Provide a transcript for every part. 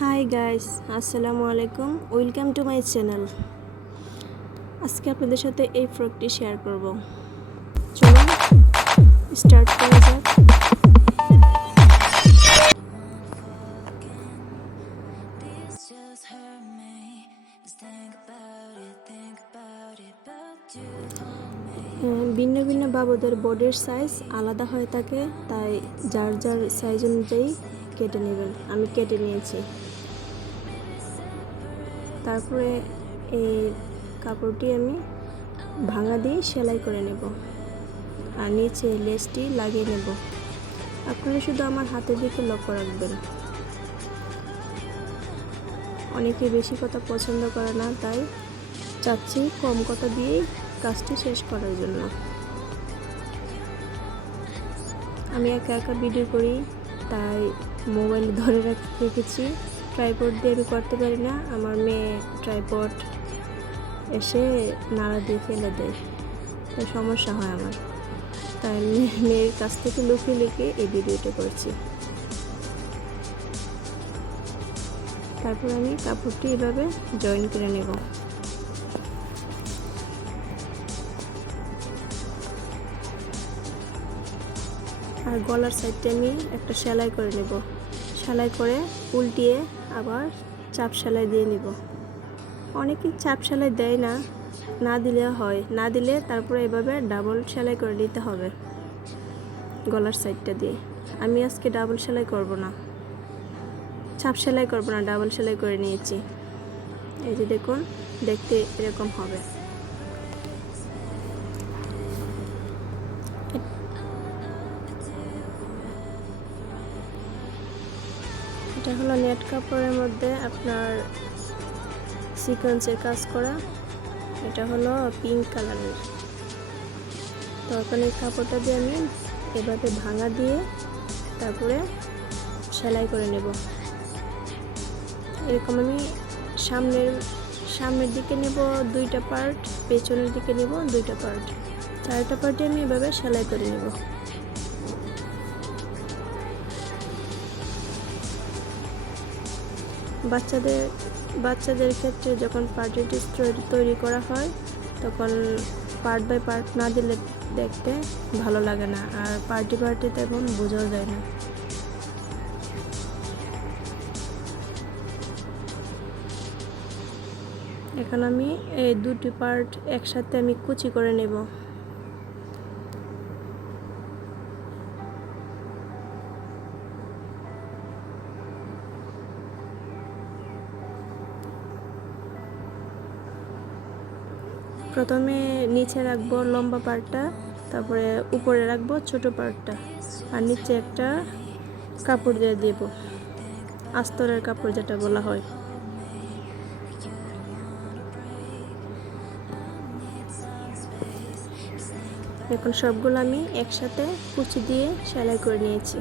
Hi guys, আসসালামু আলাইকুম। Welcome to my channel. আজকে আপনাদের সাথে এই ফ্রকটি শেয়ার করব। চলুন স্টার্ট করা যাক। ভিন্ন ভিন্ন বাবুদের বডির সাইজ আলাদা হয়ে থাকে, তাই যার যার সাইজ অনুযায়ী কেটে নেবেন। আমি কেটে নিয়েছি। তারপরে এই কাপড়টি আমি ভাঙা দিয়ে সেলাই করে নেব আর নিচে লেসটি লাগিয়ে নেব। আপনারা শুধু আমার হাতের দিকে লক্ষ্য রাখবেন। অনেকে বেশি কথা পছন্দ করে না, তাই চাচ্ছি কম কথা দিয়েই কাজটি শেষ করার জন্য। আমি একা একা ভিডিও করি, তাই মোবাইল ধরে রেখেছি। ট্রাইপড দিয়ে আমি করতে পারি না। আমার মেয়ে ট্রাইপড এসে নাড়া দিয়ে ফেলে দেয়, তাই সমস্যা হয় আমার। তাই মেয়ের কাছ থেকে লুকিয়ে লুকিয়ে এই ভিডিওটা করছি। তারপর আমি কাপড়টি এভাবে জয়েন করে নেব। আর গলার সাইডটা আমি একটা সেলাই করে নেব। সেলাই করে উল্টিয়ে আবার চাপ সেলাই দিয়ে নিব। অনেকেই চাপ সেলাই দেয় না, না দিলে হয়। না দিলে তারপরে এভাবে ডাবল সেলাই করে নিতে হবে গলার সাইডটা দিয়ে। আমি আজকে ডাবল সেলাই করব না, চাপ সেলাই করব না, ডাবল সেলাই করে নিয়েছি। এই যে দেখুন, দেখতে এরকম হবে। এটা হলো নেট কাপড়ের মধ্যে আপনার সিকোয়েন্সের কাজ করা। এটা হলো পিঙ্ক কালারের। তো এখন এই কাপড়টা দিয়ে আমি এভাবে ভাঙা দিয়ে তারপরে সেলাই করে নেব। এরকম আমি সামনের দিকে নেব দুইটা পার্ট, পেছনের দিকে নেব দুইটা পার্ট, চারটা পার্টে আমি এভাবে সেলাই করে নেব। বাচ্চাদের ক্ষেত্রে যখন পার্টি ড্রেস তৈরি করা হয়, তখন পার্ট বাই পার্ট না দিলে দেখতে ভালো লাগে না, আর পার্টিতে এখন বোঝাও যায় না। এখন আমি এই দুটি পার্ট একসাথে আমি কুচি করে নেব। প্রথমে নিচে রাখবো লম্বা পার্টটা, তারপরে উপরে রাখবো ছোট পার্টটা, আর নিচে একটা কাপড় দিয়ে দেব, আস্তরের কাপড় যেটা বলা হয়। এখন সবগুলো আমি একসাথে কুচি দিয়ে সেলাই করে নিয়েছি।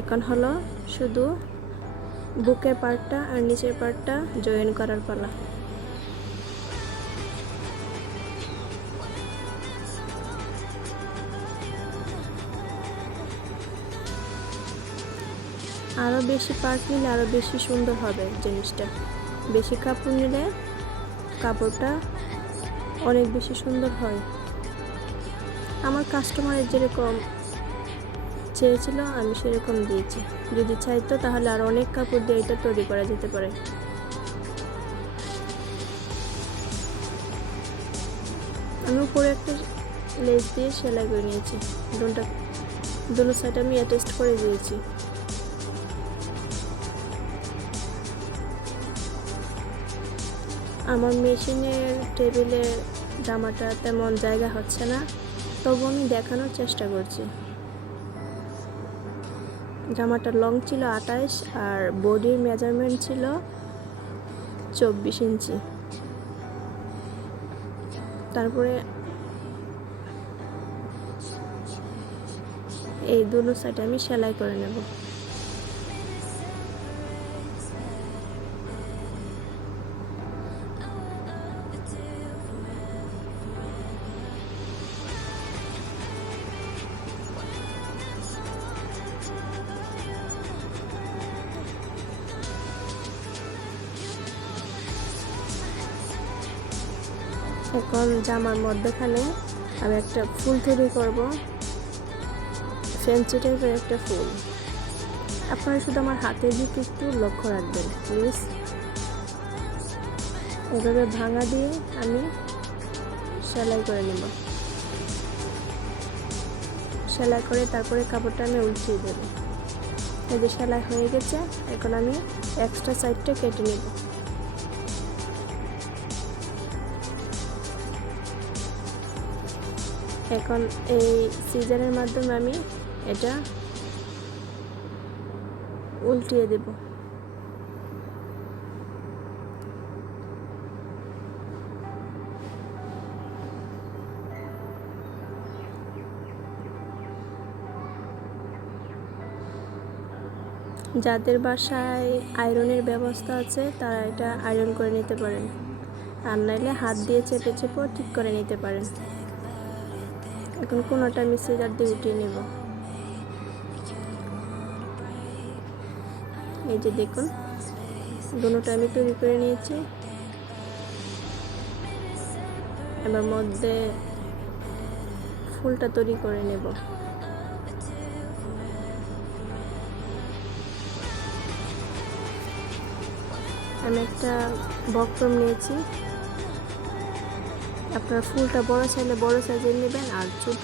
এখন হলো শুধু বুকের পার্টটা আর নিচের পার্টটা জয়েন করার পালা। আরও বেশি পার্ট নিলে আরও বেশি সুন্দর হবে জিনিসটা। বেশি কাপড় নিলে কাপড়টা অনেক বেশি সুন্দর হয়। আমার কাস্টমারের যেরকম চেয়েছিল আমি সেরকম দিয়েছি। যদি চাইতো তাহলে আর অনেক কাপড় দিয়ে এটা তৈরি করা যেতে পারে। আমি উপরে একটা লেস দিয়ে সেলাই করে নিয়েছি। দুটো সাইড আমি অ্যাটাচ করে দিয়েছি। আমার মেশিনের টেবিলে জামাটা তেমন জায়গা হচ্ছে না, তবু আমি দেখানোর চেষ্টা করছি। জামাটা লং ছিল 28 আর বডির মেজারমেন্ট ছিল 24 ইঞ্চি। তারপরে এই দুটো সাইড আমি সেলাই করে নেব। এখন জামার মধ্যখানে আমি একটা ফুল তৈরি করব, ফ্যান্সি টাইপের একটা ফুল। আপনারা শুধু আমার হাতের দিকে একটু লক্ষ্য রাখবেন প্লিজ। এভাবে ভাঙা দিয়ে আমি সেলাই করে নেব। সেলাই করে তারপরে কাপড়টা আমি উল্টিয়ে দেব। এই যে সেলাই হয়ে গেছে, এখন আমি এক্সট্রা সাইডটা কেটে নেব। এখন এই সিজারের মাধ্যমে আমি এটা উল্টিয়ে দেব। যাদের বাসায় আয়রনের ব্যবস্থা আছে তারা এটা আয়রন করে নিতে পারেন, আর নাইলে হাত দিয়ে চেপে চেপে ঠিক করে নিতে পারেন। এখন কোনোটা আমি সিজার দিয়ে উঠিয়ে নেব। এই যে দেখুন, দুটোটা আমি তৈরি করে নিয়েছি। এবার মধ্যে ফুলটা তৈরি করে নেব। আমি একটা বক্রম নিয়েছি। আপনারা ফুলটা বড় চাইলে বড় সাইজের নেবেন, আর ছোট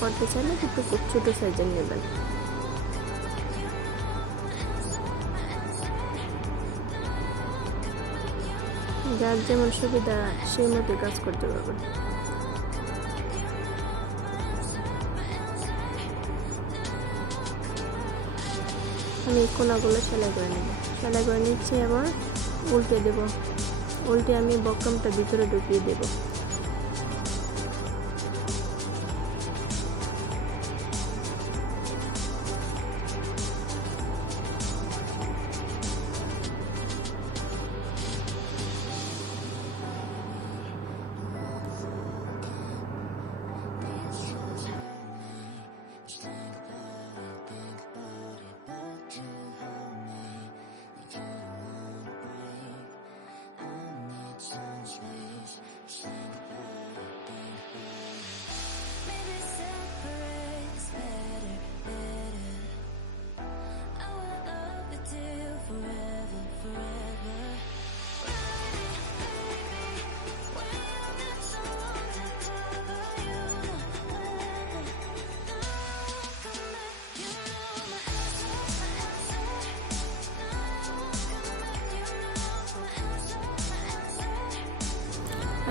করতে চাইলে একটু ছোট সাইজের নেবেন। যার যেমন সুবিধা সেই মতো কাজ করতে পারবেন। আমি কোনাগুলো সেলাই করে নেব। সেলাই করে নিচ্ছি, আবার উল্টে দেব। উল্টে আমি বক্রমটা ভিতরে ঢুকিয়ে দেব।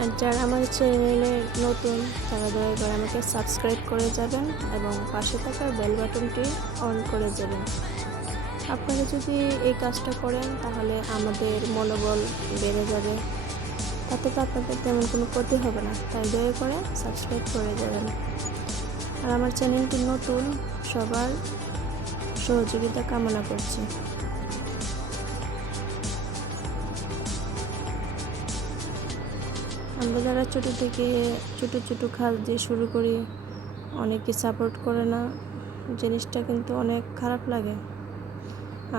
আর যারা আমার চ্যানেলে নতুন তারা দয়া করে আমাকে সাবস্ক্রাইব করে যাবেন এবং পাশে থাকা বেল বাটনটি অন করে যাবেন। আপনারা যদি এই কাজটা করেন তাহলে আমাদের মনোবল বেড়ে যাবে, তাতে তো আপনাদের তেমন কোনো ক্ষতি হবে না। তাই দয়া করে সাবস্ক্রাইব করে যাবেন। আর আমার চ্যানেলটি নতুন, সবার সহযোগিতা কামনা করছি। আমরা যারা ছোটো থেকে ছোটো কাজ দিয়ে শুরু করি, অনেকে সাপোর্ট করে না, জিনিসটা কিন্তু অনেক খারাপ লাগে।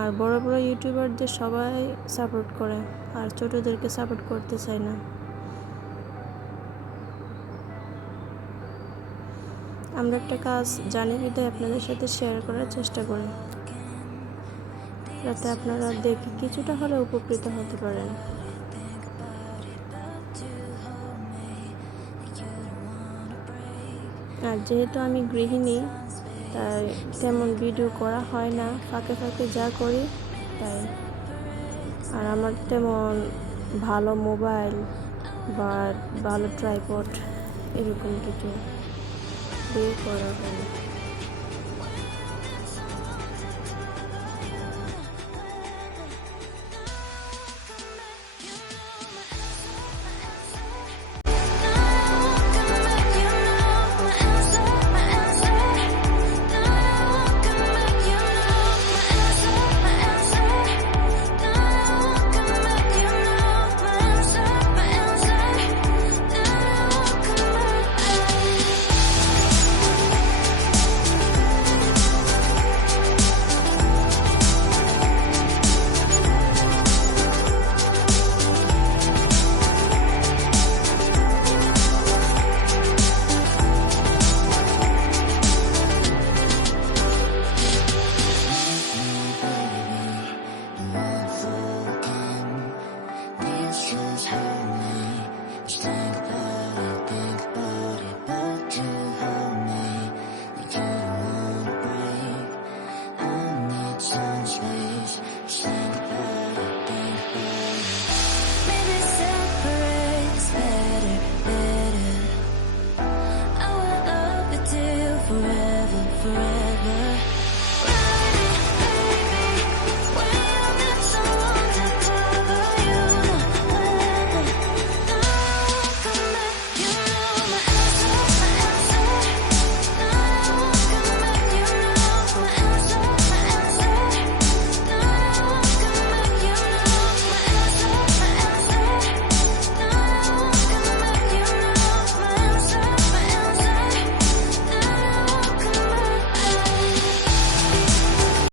আর বড় বড় ইউটিউবারদের সবাই সাপোর্ট করে, আর ছোটোদেরকে সাপোর্ট করতে চায় না। আমরা একটা কাজ জানি বিধায় আপনাদের সাথে শেয়ার করার চেষ্টা করি, যাতে আপনারা দেখে কিছুটা হলে উপকৃত হতে পারেন। আর যেহেতু আমি গৃহিণী, তাই তেমন ভিডিও করা হয় না, ফাঁকে ফাঁকে যা করি তাই। আর আমার তেমন ভালো মোবাইল বা ভালো ট্রাইপড এরকম কিছু দিয়ে করা হয় না।